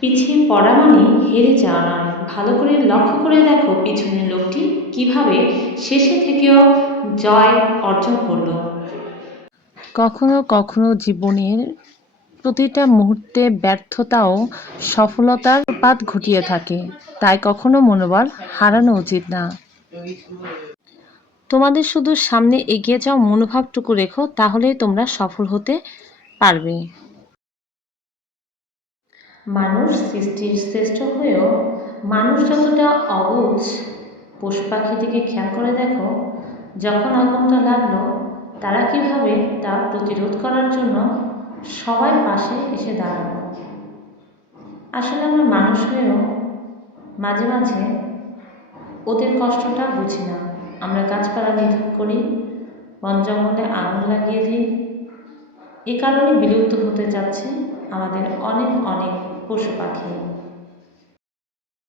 পিছিয়ে পড়া মানে হেরে যাওয়া নয়। ভালো করে লক্ষ্য করে দেখো পিছনের লোকটি কীভাবে শেষে থেকেও জয় অর্জন করল। কখনো কখনো জীবনের প্রতিটা মুহূর্তে ব্যর্থতাও সফলতার পাত ঘটিয়ে থাকে। তাই কখনো মনোবল হারানো উচিত না। তোমাদের শুধু সামনে এগিয়ে যাও মনোভাবটুকু রেখো, তাহলেই তোমরা সফল হতে পারবে। মানুষ সৃষ্টির শ্রেষ্ঠ হয়েও মানুষ যতটা অবুঝ পশু পাখিটিকে খেয়াল করে দেখো, যখন আগুনটা লাগল, তারা কীভাবে তা প্রতিরোধ করার জন্য সবাই পাশে এসে দাঁড়াল। আসলে আমরা মানুষ হয়েও মাঝে মাঝে ওদের কষ্টটা বুঝি না। আমরা গাছপালা নিধন করি, বন জঙ্গলে আগুন লাগিয়ে দিই। এ কারণে বিলুপ্ত হতে যাচ্ছে আমাদের অনেক অনেক পশু পাখি